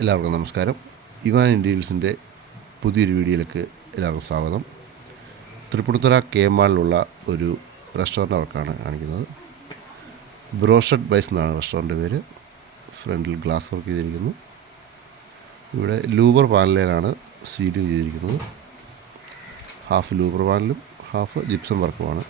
എല്ലാവർക്കും നമസ്കാരം. ഇവാൻ ഇൻറ്റീരിയൽസിൻ്റെ പുതിയൊരു വീഡിയോയിലേക്ക് എല്ലാവർക്കും സ്വാഗതം. തൃപ്പൂണിത്തുറ കെ മാളിലുള്ള ഒരു റെസ്റ്റോറൻറ്റ് അവർക്കാണ് കാണിക്കുന്നത്. ബ്രോസ്റ്റഡ് ബൈസ് എന്നാണ് റെസ്റ്റോറൻറ്റ് പേര്. ഫ്രണ്ടിൽ ഗ്ലാസ് വർക്ക് ചെയ്തിരിക്കുന്നു. ഇവിടെ ലൂബർ പാനലിലാണ് സീലിംഗ് ചെയ്തിരിക്കുന്നത്. ഹാഫ് ലൂബർ പാനലും ഹാഫ് ജിപ്സം വർക്കുമാണ്.